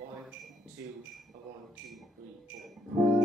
One, two, one, two, three, four.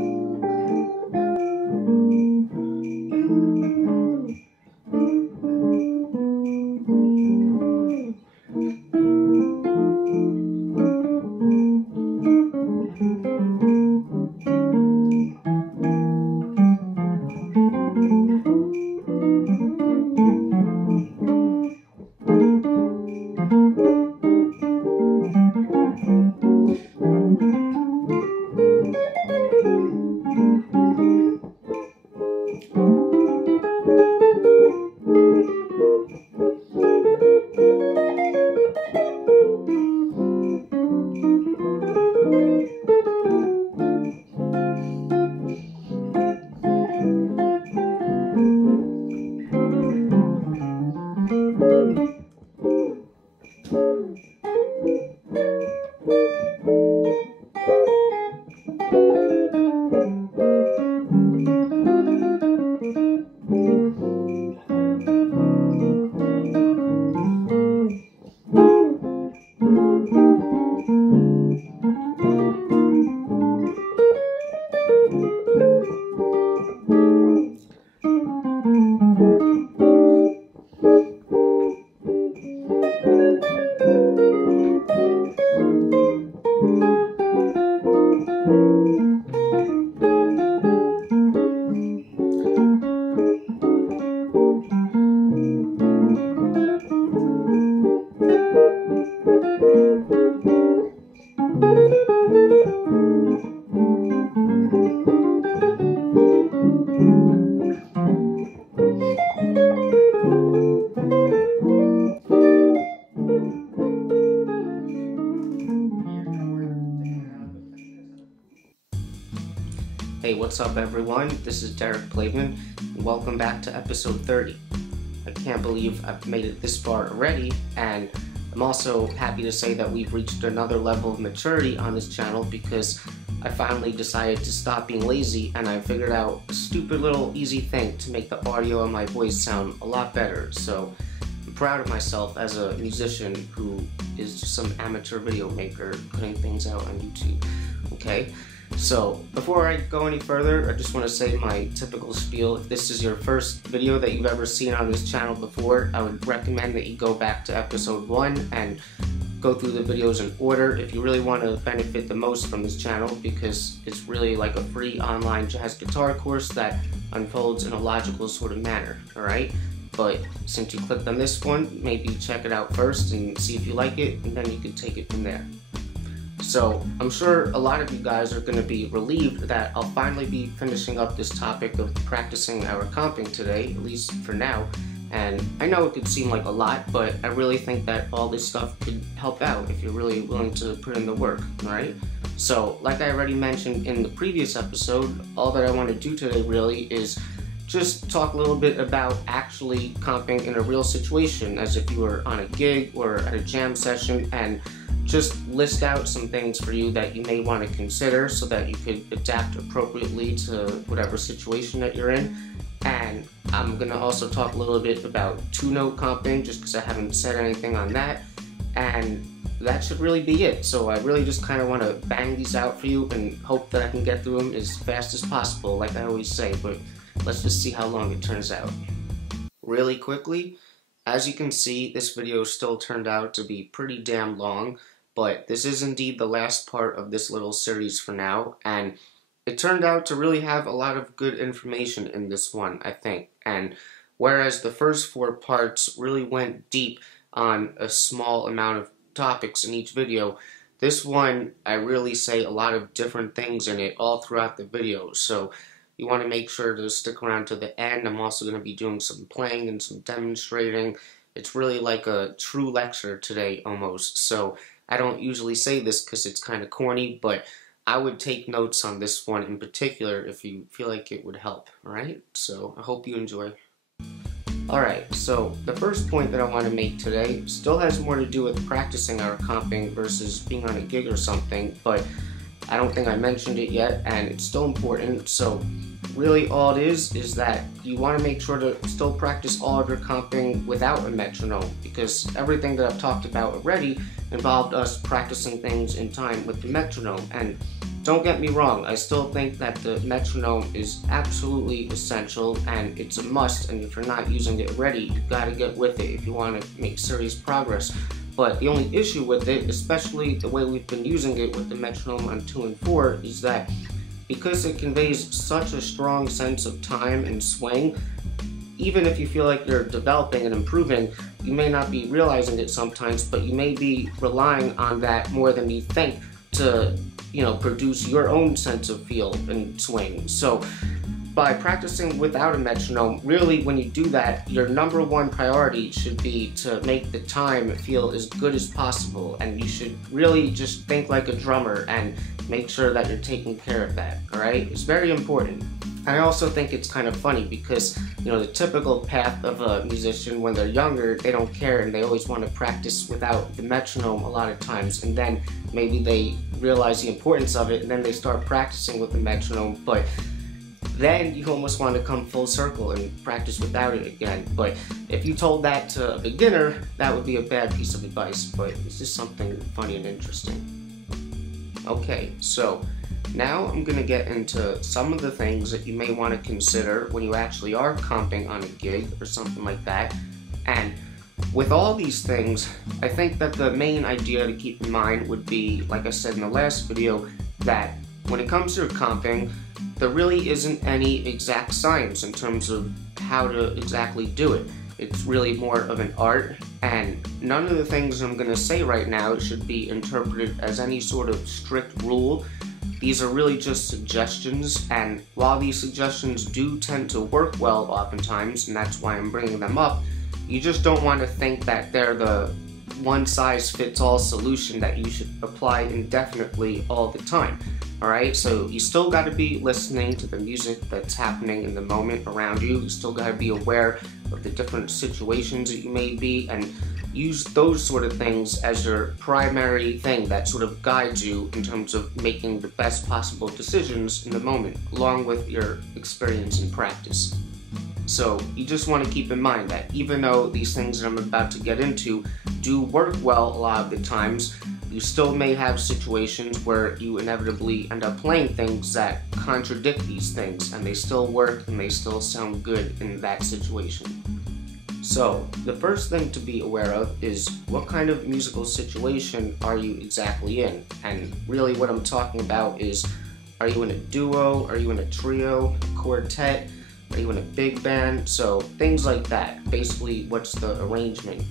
Hey, what's up everyone? This is Derek Plavin, and welcome back to episode 30. I can't believe I've made it this far already, and I'm also happy to say that we've reached another level of maturity on this channel because I finally decided to stop being lazy and I figured out a stupid little easy thing to make the audio of my voice sound a lot better. So I'm proud of myself as a musician who is just some amateur video maker putting things out on YouTube, okay? So, before I go any further, I just want to say my typical spiel. If this is your first video that you've ever seen on this channel before, I would recommend that you go back to episode 1 and go through the videos in order if you really want to benefit the most from this channel, because it's really like a free online jazz guitar course that unfolds in a logical sort of manner, alright? But since you clicked on this one, maybe check it out first and see if you like it, and then you can take it from there. So, I'm sure a lot of you guys are going to be relieved that I'll finally be finishing up this topic of practicing our comping today, at least for now. And I know it could seem like a lot, but I really think that all this stuff could help out if you're really willing to put in the work, right? So, like I already mentioned in the previous episode, all that I want to do today really is just talk a little bit about actually comping in a real situation, as if you were on a gig or at a jam session, and just list out some things for you that you may want to consider so that you could adapt appropriately to whatever situation that you're in. And I'm going to also talk a little bit about two-note comping, just because I haven't said anything on that. And that should really be it. So I really just kind of want to bang these out for you and hope that I can get through them as fast as possible, like I always say. But let's just see how long it turns out. Really quickly, as you can see, this video still turned out to be pretty damn long. But this is indeed the last part of this little series for now, and it turned out to really have a lot of good information in this one, I think. And whereas the first 4 parts really went deep on a small amount of topics in each video, this one, I really say a lot of different things in it all throughout the video. So you want to make sure to stick around to the end. I'm also going to be doing some playing and some demonstrating. It's really like a true lecture today, almost. So I don't usually say this because it's kind of corny, but I would take notes on this one in particular if you feel like it would help, alright? So I hope you enjoy. Alright, so the first point that I want to make today still has more to do with practicing our comping versus being on a gig or something, but I don't think I mentioned it yet, and it's still important. So really all it is that you want to make sure to still practice all of your comping without a metronome, because everything that I've talked about already involved us practicing things in time with the metronome. And don't get me wrong, I still think that the metronome is absolutely essential and it's a must, and if you're not using it already, you've got to get with it if you want to make serious progress. But the only issue with it, especially the way we've been using it with the metronome on 2 and 4, is that because it conveys such a strong sense of time and swing, even if you feel like you're developing and improving, you may not be realizing it sometimes, but you may be relying on that more than you think to, produce your own sense of feel and swing. So by practicing without a metronome, really when you do that, your number one priority should be to make the time feel as good as possible, and you should really just think like a drummer and make sure that you're taking care of that, alright? It's very important. And I also think it's kind of funny because, the typical path of a musician when they're younger, they don't care and they always want to practice without the metronome a lot of times, and then maybe they realize the importance of it and then they start practicing with the metronome, but then you almost want to come full circle and practice without it again. But if you told that to a beginner, that would be a bad piece of advice, but it's just something funny and interesting. Okay, so now I'm going to get into some of the things that you may want to consider when you actually are comping on a gig or something like that. And with all these things, I think that the main idea to keep in mind would be, like I said in the last video, that when it comes to comping, there really isn't any exact science in terms of how to exactly do it. It's really more of an art, and none of the things I'm going to say right now should be interpreted as any sort of strict rule. These are really just suggestions, and while these suggestions do tend to work well oftentimes, and that's why I'm bringing them up, you just don't want to think that they're the one-size-fits-all solution that you should apply indefinitely all the time. Alright, so you still got to be listening to the music that's happening in the moment around you. You still got to be aware of the different situations that you may be, and use those sort of things as your primary thing that sort of guides you in terms of making the best possible decisions in the moment, along with your experience and practice. So you just want to keep in mind that even though these things that I'm about to get into do work well a lot of the times, you still may have situations where you inevitably end up playing things that contradict these things, and they still work and they still sound good in that situation. So, the first thing to be aware of is what kind of musical situation are you exactly in? And really what I'm talking about is, are you in a duo, are you in a trio, a quartet, are you in a big band? So things like that. Basically, what's the arrangement?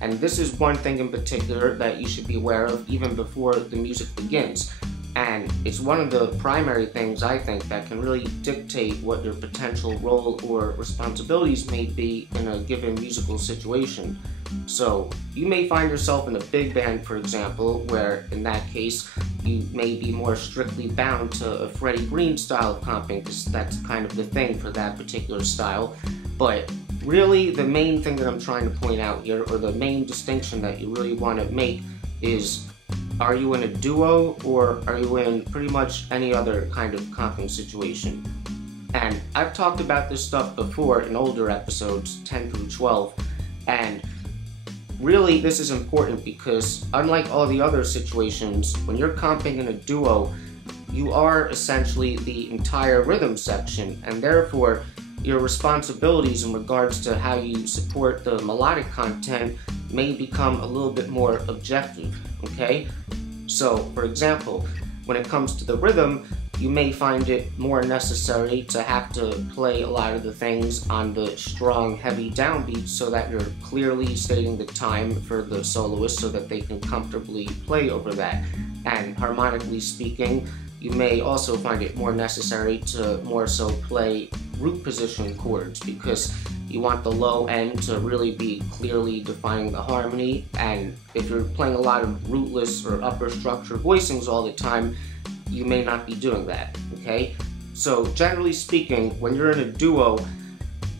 And this is one thing in particular that you should be aware of even before the music begins. And it's one of the primary things I think that can really dictate what your potential role or responsibilities may be in a given musical situation. So you may find yourself in a big band, for example, where in that case you may be more strictly bound to a Freddie Green style of comping, because that's kind of the thing for that particular style. But really the main thing that I'm trying to point out here, or the main distinction that you really want to make, is are you in a duo or are you in pretty much any other kind of comping situation? And I've talked about this stuff before in older episodes, 10 through 12, and really this is important because unlike all the other situations, when you're comping in a duo, you are essentially the entire rhythm section, and therefore your responsibilities in regards to how you support the melodic content may become a little bit more objective, okay? So, for example, when it comes to the rhythm, you may find it more necessary to have to play a lot of the things on the strong, heavy downbeats so that you're clearly stating the time for the soloist so that they can comfortably play over that. And harmonically speaking, you may also find it more necessary to more so play root position chords, because you want the low end to really be clearly defining the harmony, and if you're playing a lot of rootless or upper structure voicings all the time, you may not be doing that, okay? So generally speaking, when you're in a duo,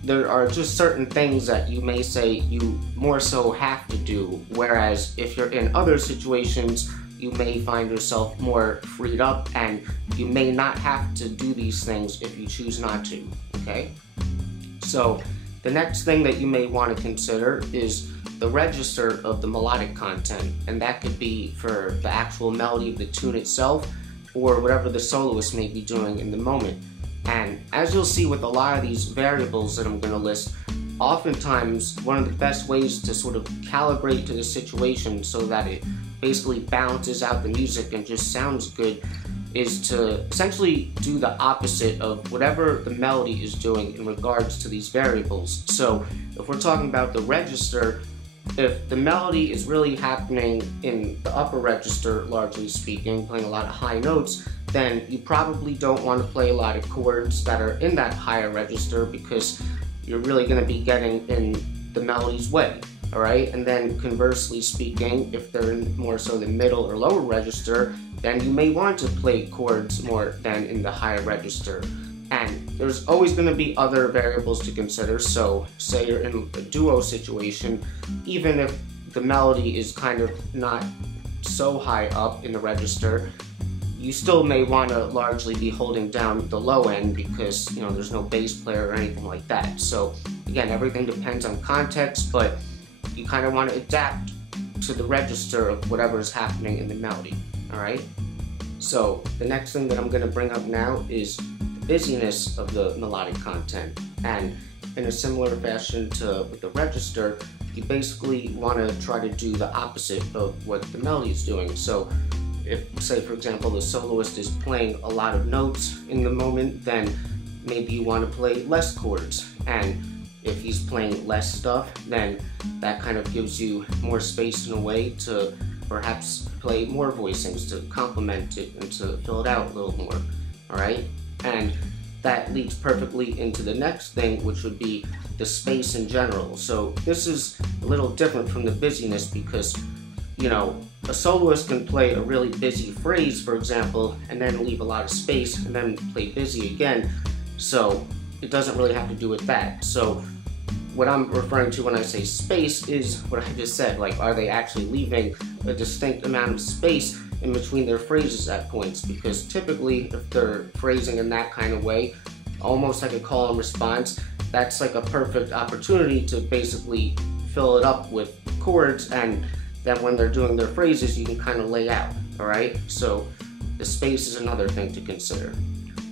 there are just certain things that you may say you more so have to do, whereas if you're in other situations, you may find yourself more freed up, and you may not have to do these things if you choose not to, okay? So the next thing that you may want to consider is the register of the melodic content, and that could be for the actual melody of the tune itself or whatever the soloist may be doing in the moment. And as you'll see with a lot of these variables that I'm going to list, oftentimes one of the best ways to sort of calibrate to the situation so that it basically balances out the music and just sounds good is to essentially do the opposite of whatever the melody is doing in regards to these variables. So if we're talking about the register, if the melody is really happening in the upper register, largely speaking, playing a lot of high notes, then you probably don't want to play a lot of chords that are in that higher register, because you're really going to be getting in the melody's way, all right? And then conversely speaking, if they're in more so the middle or lower register, then you may want to play chords more than in the higher register. And there's always going to be other variables to consider. So say you're in a duo situation, even if the melody is kind of not so high up in the register, you still may want to largely be holding down the low end because, you know, there's no bass player or anything like that. So again, everything depends on context, but you kind of want to adapt to the register of whatever is happening in the melody, all right? So the next thing that I'm going to bring up now is the busyness of the melodic content. And in a similar fashion to with the register, you basically want to try to do the opposite of what the melody is doing. So if, say for example, the soloist is playing a lot of notes in the moment, then maybe you want to play less chords. And if he's playing less stuff, then that kind of gives you more space in a way to perhaps play more voicings to complement it and to fill it out a little more, all right? And that leads perfectly into the next thing, which would be the space in general. So this is a little different from the busyness because, you know, a soloist can play a really busy phrase, for example, and then leave a lot of space and then play busy again. So it doesn't really have to do with that. So what I'm referring to when I say space is what I just said, like, are they actually leaving a distinct amount of space in between their phrases at points? Because typically, if they're phrasing in that kind of way, almost like a call and response, that's like a perfect opportunity to basically fill it up with chords, and then when they're doing their phrases, you can kind of lay out, all right? So the space is another thing to consider.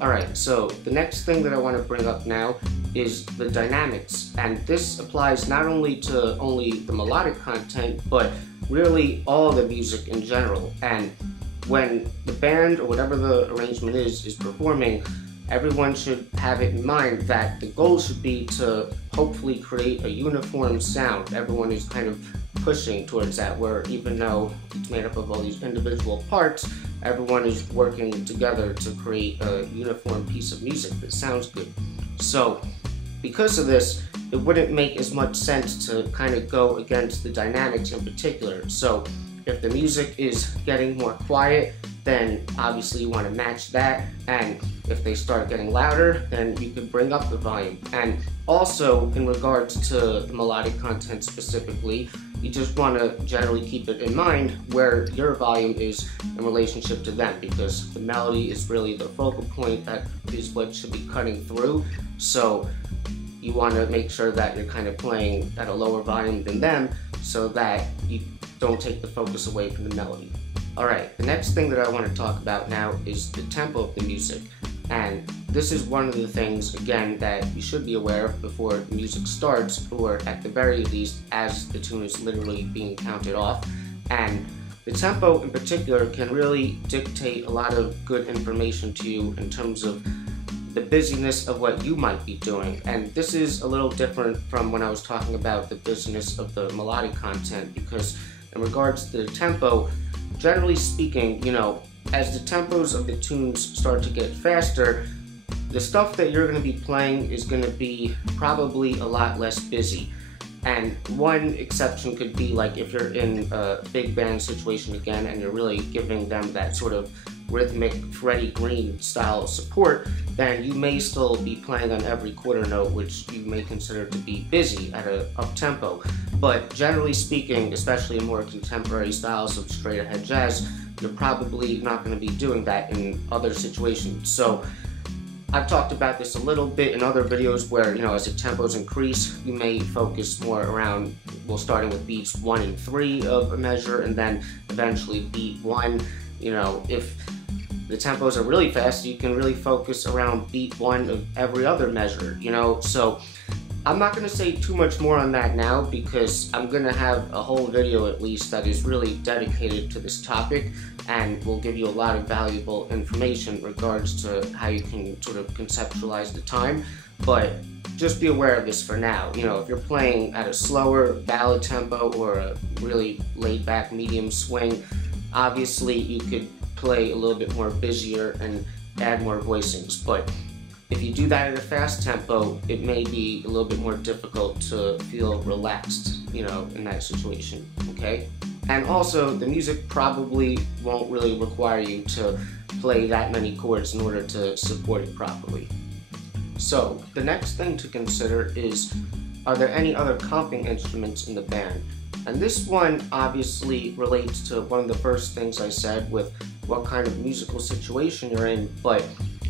All right, so the next thing that I want to bring up now is the dynamics, and this applies not only to the melodic content, but really all the music in general. And when the band or whatever the arrangement is performing, everyone should have it in mind that the goal should be to hopefully create a uniform sound. Everyone is kind of pushing towards that, where even though it's made up of all these individual parts, everyone is working together to create a uniform piece of music that sounds good. So because of this, it wouldn't make as much sense to kind of go against the dynamics in particular. So if the music is getting more quiet, then obviously you want to match that, and if they start getting louder, then you could bring up the volume. And also, in regards to the melodic content specifically, you just want to generally keep it in mind where your volume is in relationship to them, because the melody is really the focal point, that is what should be cutting through. So you want to make sure that you're kind of playing at a lower volume than them so that you don't take the focus away from the melody. Alright, the next thing that I want to talk about now is the tempo of the music. And this is one of the things, again, that you should be aware of before the music starts, or at the very least as the tune is literally being counted off. And the tempo in particular can really dictate a lot of good information to you in terms of the busyness of what you might be doing. And this is a little different from when I was talking about the busyness of the melodic content, because in regards to the tempo, generally speaking, you know, as the tempos of the tunes start to get faster, the stuff that you're going to be playing is going to be probably a lot less busy. And one exception could be like if you're in a big band situation again and you're really giving them that sort of rhythmic Freddie Green style support, then you may still be playing on every quarter note, which you may consider to be busy at an up tempo. But generally speaking, especially in more contemporary styles of straight ahead jazz, you're probably not going to be doing that in other situations. So I've talked about this a little bit in other videos where, as the tempos increase, you may focus more around, starting with beats 1 and 3 of a measure, and then eventually beat 1. If the tempos are really fast, you can really focus around beat 1 of every other measure, So I'm not going to say too much more on that now, because I'm going to have a whole video at least that is really dedicated to this topic, and will give you a lot of valuable information in regards to how you can sort of conceptualize the time. But just be aware of this for now. If you're playing at a slower ballad tempo or a really laid back medium swing, obviously you could play a little bit more busier and add more voicings. But if you do that at a fast tempo, it may be a little bit more difficult to feel relaxed, in that situation, okay? And also, the music probably won't really require you to play that many chords in order to support it properly. So, the next thing to consider is, are there any other comping instruments in the band? And this one obviously relates to one of the first things I said with what kind of musical situation you're in, but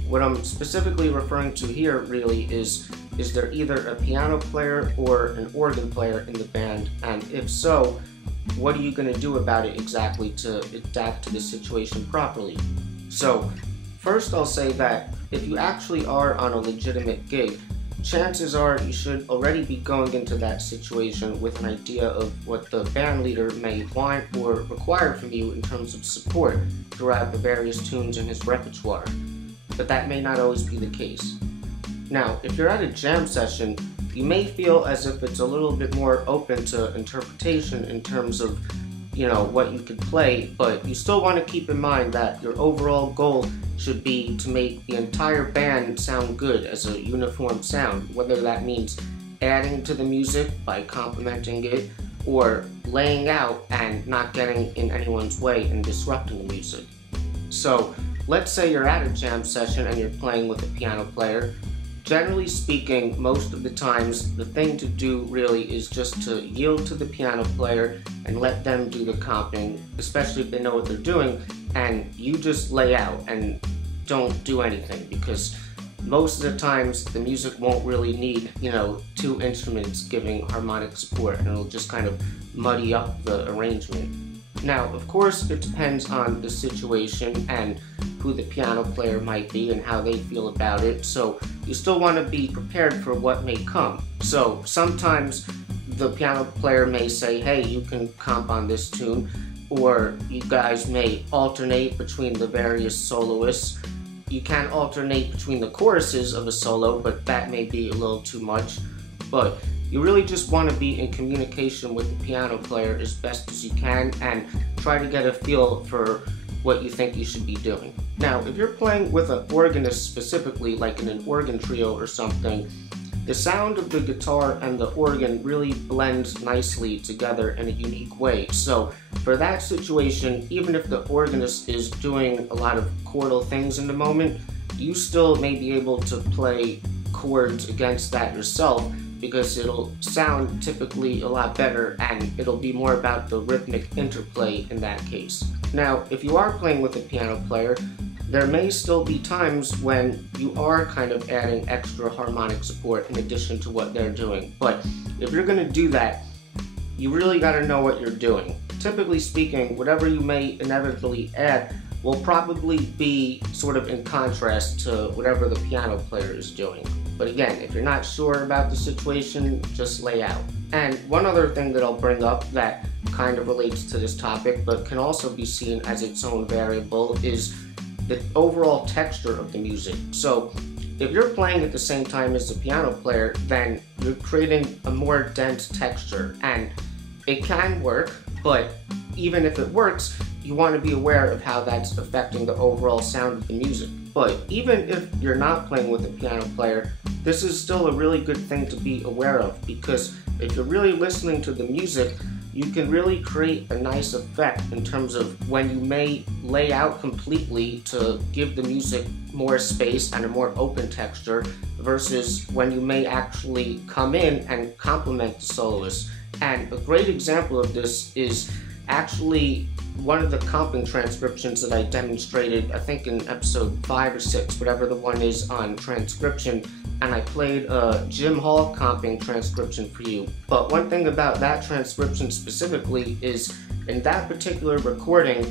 what I'm specifically referring to here really is there either a piano player or an organ player in the band? And if so, what are you going to do about it exactly to adapt to the situation properly? So, first I'll say that if you actually are on a legitimate gig, chances are you should already be going into that situation with an idea of what the band leader may want or require from you in terms of support throughout the various tunes in his repertoire. But that may not always be the case. Now, if you're at a jam session, you may feel as if it's a little bit more open to interpretation in terms of, what you could play, but you still want to keep in mind that your overall goal should be to make the entire band sound good as a uniform sound, whether that means adding to the music by complementing it, or laying out and not getting in anyone's way and disrupting the music. So, let's say you're at a jam session and you're playing with a piano player. Generally speaking, most of the times, the thing to do really is just to yield to the piano player and let them do the comping, especially if they know what they're doing, and you just lay out and don't do anything, because most of the times the music won't really need, two instruments giving harmonic support, and it'll just kind of muddy up the arrangement. Now, of course, it depends on the situation and who the piano player might be and how they feel about it, so you still want to be prepared for what may come. So sometimes the piano player may say, hey, you can comp on this tune, or you guys may alternate between the various soloists. You can alternate between the choruses of a solo, but that may be a little too much. But you really just want to be in communication with the piano player as best as you can and try to get a feel for what you think you should be doing. Now, if you're playing with an organist specifically, like in an organ trio or something, the sound of the guitar and the organ really blends nicely together in a unique way. So for that situation, even if the organist is doing a lot of chordal things in the moment, you still may be able to play chords against that yourself, because it'll sound typically a lot better and it'll be more about the rhythmic interplay in that case. Now, if you are playing with a piano player, there may still be times when you are kind of adding extra harmonic support in addition to what they're doing. But if you're going to do that, you really got to know what you're doing. Typically speaking, whatever you may inevitably add will probably be sort of in contrast to whatever the piano player is doing. But again, if you're not sure about the situation, just lay out. And one other thing that I'll bring up that kind of relates to this topic, but can also be seen as its own variable, is the overall texture of the music. So if you're playing at the same time as the piano player, then you're creating a more dense texture, and it can work, but even if it works, you want to be aware of how that's affecting the overall sound of the music. But even if you're not playing with a piano player, this is still a really good thing to be aware of, because if you're really listening to the music, you can really create a nice effect in terms of when you may lay out completely to give the music more space and a more open texture, versus when you may actually come in and complement the soloist. And a great example of this is actually one of the comping transcriptions that I demonstrated, I think in episode 5 or 6, whatever the one is on transcription, and I played a Jim Hall comping transcription for you. But one thing about that transcription specifically is, in that particular recording,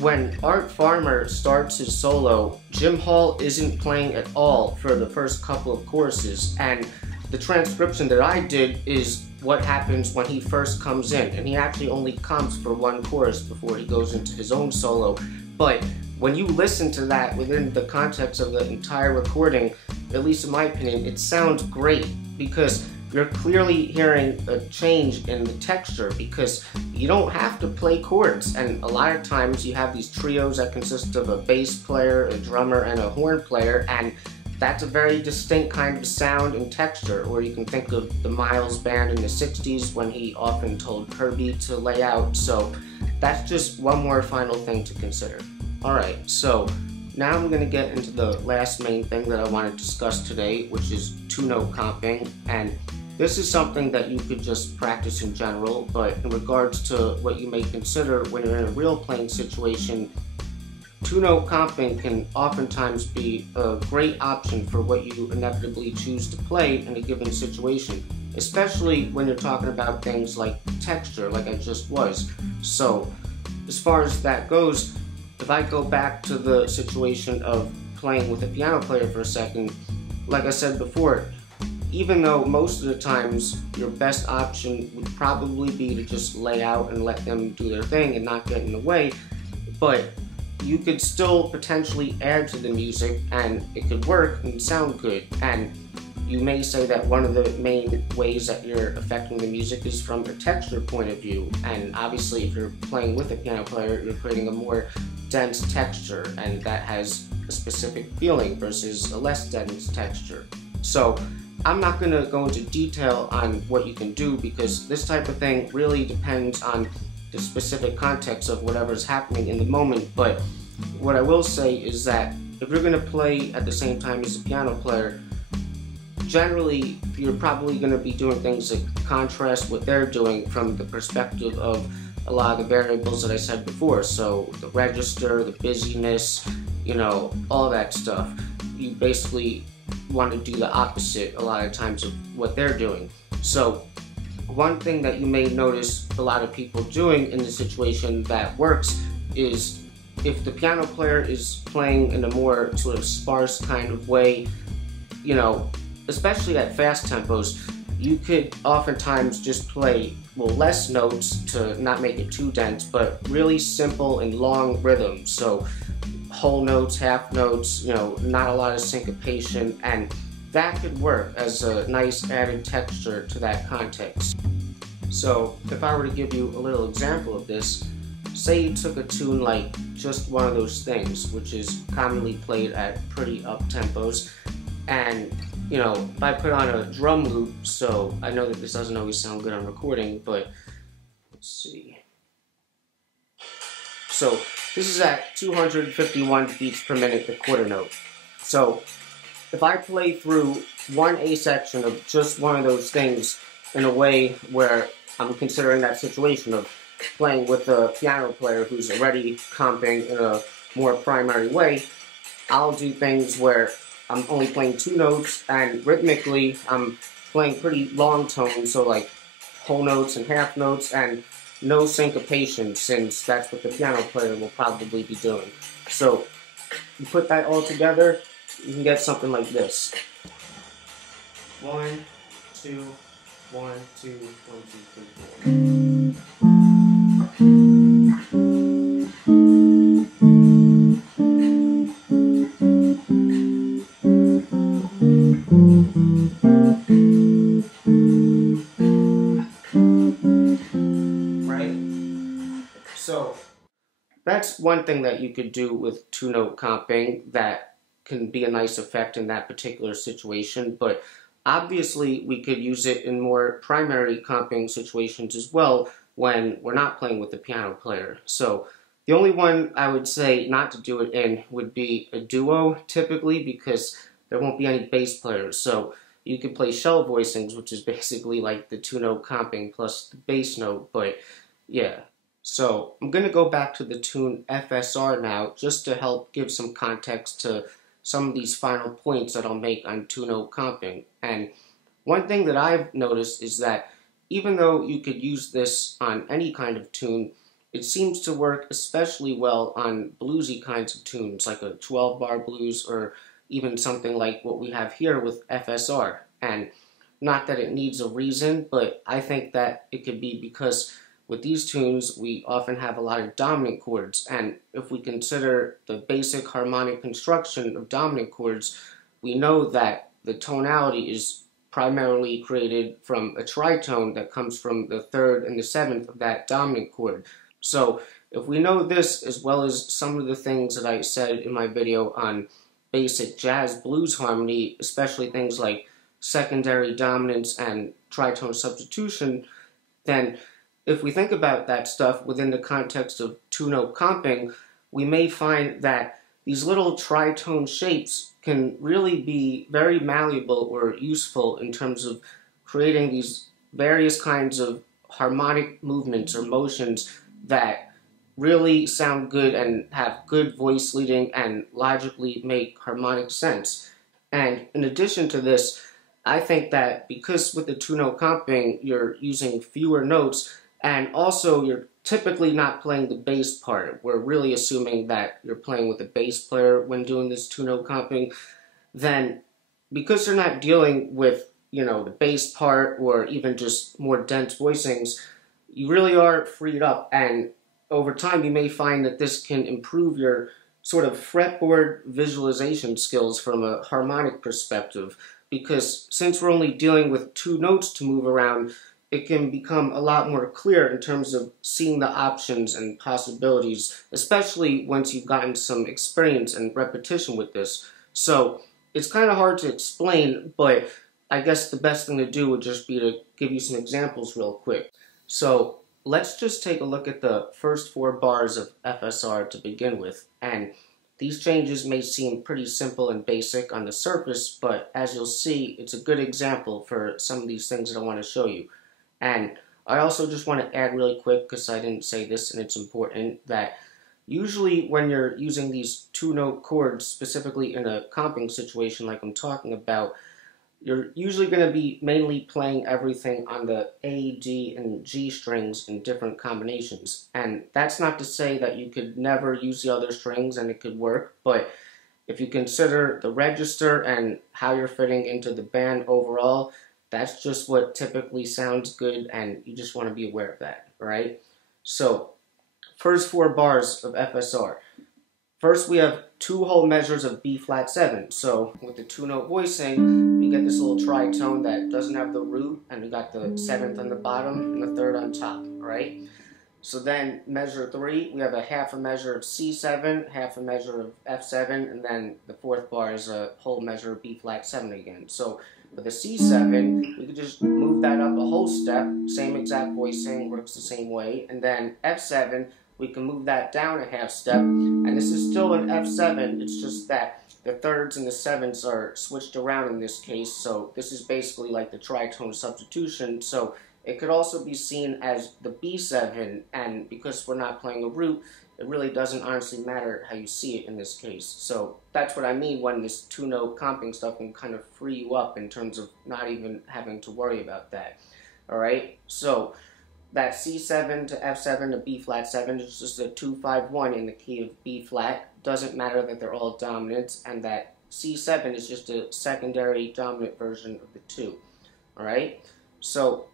when Art Farmer starts his solo, Jim Hall isn't playing at all for the first couple of choruses, and the transcription that I did is what happens when he first comes in, and he actually only comes for one chorus before he goes into his own solo. But when you listen to that within the context of the entire recording, at least in my opinion, it sounds great, because you're clearly hearing a change in the texture, because you don't have to play chords, and a lot of times you have these trios that consist of a bass player, a drummer, and a horn player, and that's a very distinct kind of sound and texture. Or you can think of the Miles Band in the 60s when he often told Kirby to lay out. So that's just one more final thing to consider. Alright, so now I'm going to get into the last main thing that I want to discuss today, which is two-note comping. And this is something that you could just practice in general, but in regards to what you may consider when you're in a real playing situation, two-note comping can oftentimes be a great option for what you inevitably choose to play in a given situation, especially when you're talking about things like texture, like I just was. So, as far as that goes, if I go back to the situation of playing with a piano player for a second, like I said before, even though most of the times your best option would probably be to just lay out and let them do their thing and not get in the way, but you could still potentially add to the music and it could work and sound good. And you may say that one of the main ways that you're affecting the music is from a texture point of view, and obviously if you're playing with a piano player, you're creating a more dense texture, and that has a specific feeling versus a less dense texture. So I'm not going to go into detail on what you can do, because this type of thing really depends on the specific context of whatever's happening in the moment. But what I will say is that if you're going to play at the same time as a piano player, generally you're probably going to be doing things that contrast what they're doing from the perspective of a lot of the variables that I said before. So the register, the busyness, you know, all that stuff. You basically want to do the opposite a lot of times of what they're doing. So one thing that you may notice a lot of people doing in the situation that works is, if the piano player is playing in a more sort of sparse kind of way, you know, especially at fast tempos, you could oftentimes just play, well, less notes to not make it too dense, but really simple and long rhythms. So whole notes, half notes, you know, not a lot of syncopation, and that could work as a nice added texture to that context. So if I were to give you a little example of this, say you took a tune like Just One of Those Things, which is commonly played at pretty up tempos, and you know, if I put on a drum loop, so I know that this doesn't always sound good on recording, but let's see. So this is at 251 beats per minute, the quarter note. So if I play through one A section of Just One of Those Things in a way where I'm considering that situation of playing with a piano player who's already comping in a more primary way, I'll do things where I'm only playing two notes, and rhythmically I'm playing pretty long tones, so like whole notes and half notes, and no syncopation, since that's what the piano player will probably be doing. So you put that all together, you can get something like this. 1, 2, 1, 2, 1, 2, 3, 4. So that's one thing that you could do with two-note comping that can be a nice effect in that particular situation, but obviously we could use it in more primary comping situations as well when we're not playing with the piano player. So the only one I would say not to do it in would be a duo, typically, because there won't be any bass players. So you could play shell voicings, which is basically like the two-note comping plus the bass note, but yeah. So I'm going to go back to the tune FSR now, just to help give some context to some of these final points that I'll make on two-note comping. And one thing that I've noticed is that even though you could use this on any kind of tune, it seems to work especially well on bluesy kinds of tunes, like a 12-bar blues or even something like what we have here with FSR. And not that it needs a reason, but I think that it could be because with these tunes, we often have a lot of dominant chords, and if we consider the basic harmonic construction of dominant chords, we know that the tonality is primarily created from a tritone that comes from the third and the seventh of that dominant chord. So if we know this, as well as some of the things that I said in my video on basic jazz blues harmony, especially things like secondary dominance and tritone substitution, then if we think about that stuff within the context of two-note comping, we may find that these little tritone shapes can really be very malleable or useful in terms of creating these various kinds of harmonic movements or motions that really sound good and have good voice leading and logically make harmonic sense. And in addition to this, I think that because with the two-note comping, you're using fewer notes, and also you're typically not playing the bass part. We're really assuming that you're playing with a bass player when doing this two-note comping. Then, because you're not dealing with, the bass part or even just more dense voicings, you really are freed up. And over time, you may find that this can improve your sort of fretboard visualization skills from a harmonic perspective. Because since we're only dealing with two notes to move around, it can become a lot more clear in terms of seeing the options and possibilities, especially once you've gotten some experience and repetition with this. So it's kind of hard to explain, but I guess the best thing to do would just be to give you some examples real quick. So let's just take a look at the first 4 bars of FSR to begin with. And these changes may seem pretty simple and basic on the surface, but as you'll see, it's a good example for some of these things that I want to show you. And I also just want to add really quick, because I didn't say this and it's important, that usually when you're using these two-note chords, specifically in a comping situation like I'm talking about, you're usually going to be mainly playing everything on the A, D, and G strings in different combinations. And that's not to say that you could never use the other strings and it could work, but if you consider the register and how you're fitting into the band overall, that's just what typically sounds good, and you just want to be aware of that, right? So, first 4 bars of FSR. First, we have 2 whole measures of B flat 7. So, with the two-note voicing, we get this little tritone that doesn't have the root, and we got the 7th on the bottom and the 3rd on top, right? So then, measure 3, we have a half a measure of C7, half a measure of F7, and then the 4th bar is a whole measure of B flat 7 again. So, for the C7, we could just move that up a whole step, same exact voicing, works the same way, and then F7, we can move that down a half step, and this is still an F7, it's just that the 3rds and the 7ths are switched around in this case, so this is basically like the tritone substitution, so it could also be seen as the B7, and because we're not playing a root, it really doesn't honestly matter how you see it in this case. So that's what I mean when this two-note comping stuff can kind of free you up in terms of not even having to worry about that. Alright, so that C7 to F7 to B flat 7 is just a 2-5-1 in the key of B flat. Doesn't matter that they're all dominants, and that C7 is just a secondary dominant version of the 2. Alright, so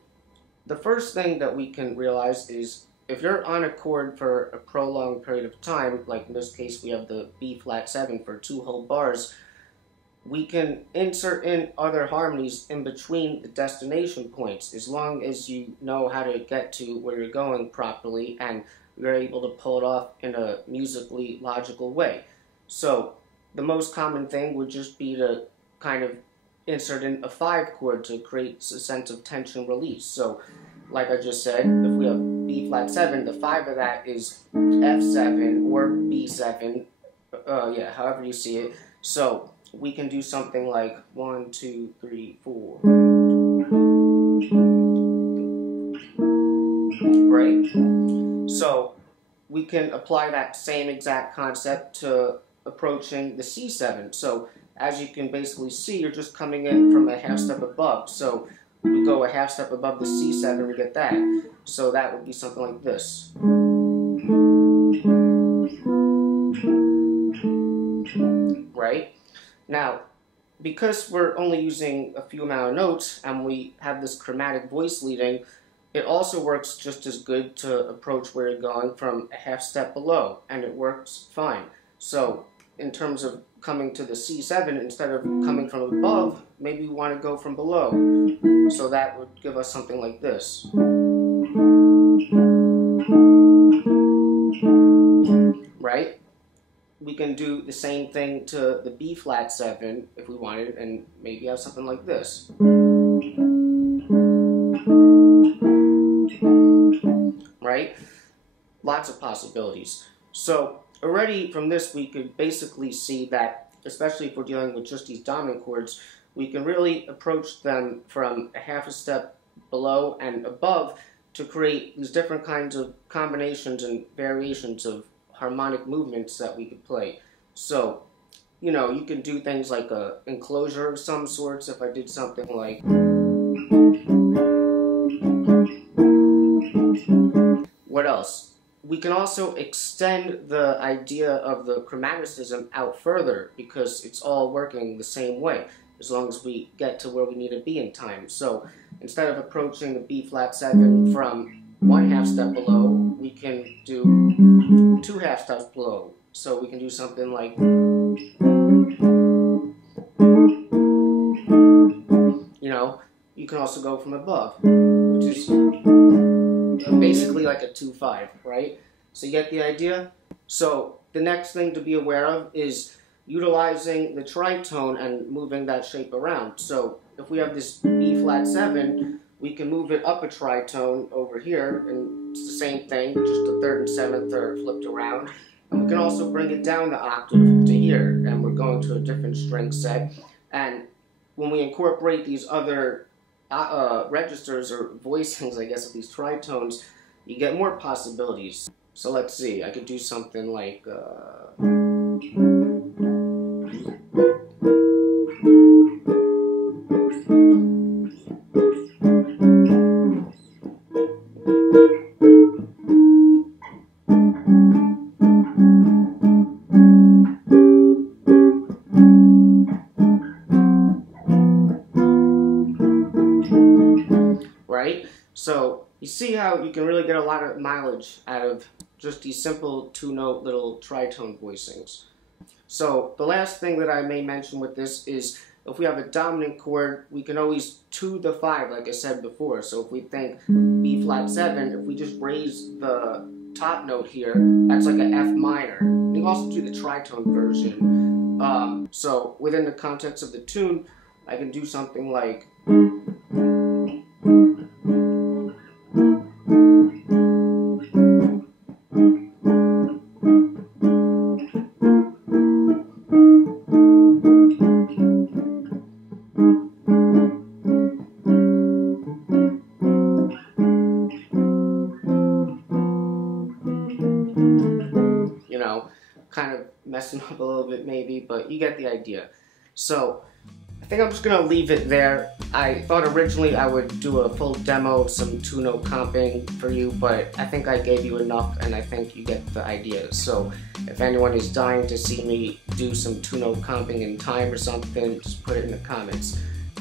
the first thing that we can realize is if you're on a chord for a prolonged period of time, like in this case we have the B flat 7 for 2 whole bars, we can insert in other harmonies in between the destination points as long as you know how to get to where you're going properly and you're able to pull it off in a musically logical way. So the most common thing would just be to kind of insert in a 5 chord to create a sense of tension release. So like I just said, if we have B flat 7, the 5 of that is F7 or B7, however you see it. So we can do something like 1, 2, 3, 4. Right? So we can apply that same exact concept to approaching the C7. So as you can basically see, you're just coming in from a half step above. So we go a half step above the C7, we get that. So that would be something like this. Right? Now, because we're only using a few amount of notes and we have this chromatic voice leading, it also works just as good to approach where you're going from a half step below, and it works fine. So in terms of coming to the C7, instead of coming from above, maybe we want to go from below. So that would give us something like this. Right? We can do the same thing to the B flat 7 if we wanted, and maybe have something like this. Right? Lots of possibilities. So already from this we could basically see that, especially if we're dealing with just these dominant chords, we can really approach them from a half a step below and above to create these different kinds of combinations and variations of harmonic movements that we could play. So, you know, you can do things like a enclosure of some sorts. If I did something like, what else? We can also extend the idea of the chromaticism out further, because it's all working the same way as long as we get to where we need to be in time. So instead of approaching the B flat 7 from one half step below, we can do 2 half steps below. So we can do something like, you know, you can also go from above, which is basically like a 2-5, right? So you get the idea? So the next thing to be aware of is utilizing the tritone and moving that shape around. So if we have this B flat 7, we can move it up a tritone over here, and it's the same thing, just the 3rd and 7th are flipped around. And we can also bring it down the octave to here, and we're going to a different string set. And when we incorporate these other registers or voicings, I guess, of these tritones, you get more possibilities. So let's see, I could do something like right? So you see how you can really get a lot of mileage out of just these simple 2-note little tritone voicings. So the last thing that I may mention with this is, if we have a dominant chord, we can always 2 the 5, like I said before. So if we think B flat 7, if we just raise the top note here, that's like an F minor. You can also do the tritone version. So within the context of the tune, I can do something like, you know, kind of messing up a little bit maybe, but you get the idea. So I think I'm just going to leave it there. I thought originally I would do a full demo of some 2-note comping for you, but I think I gave you enough, and I think you get the idea. So if anyone is dying to see me do some 2-note comping in time or something, just put it in the comments.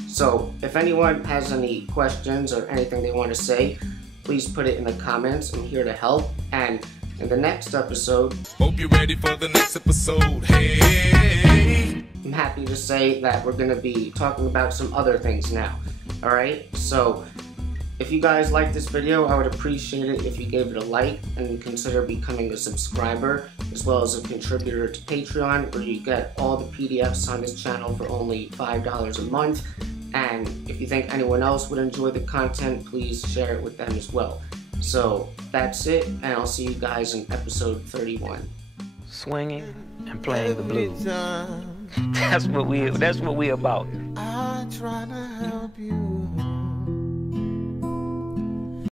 So if anyone has any questions or anything they want to say, please put it in the comments. I'm here to help. And in the next episode, hope you're ready for the next episode. Hey, I'm happy to say that we're going to be talking about some other things now. Alright, so if you guys like this video, I would appreciate it if you gave it a like and consider becoming a subscriber, as well as a contributor to Patreon, where you get all the PDFs on this channel for only $5 a month. And if you think anyone else would enjoy the content, please share it with them as well. So that's it, and I'll see you guys in episode 31. Swinging and playing the blues. That's what we about. I try to help you.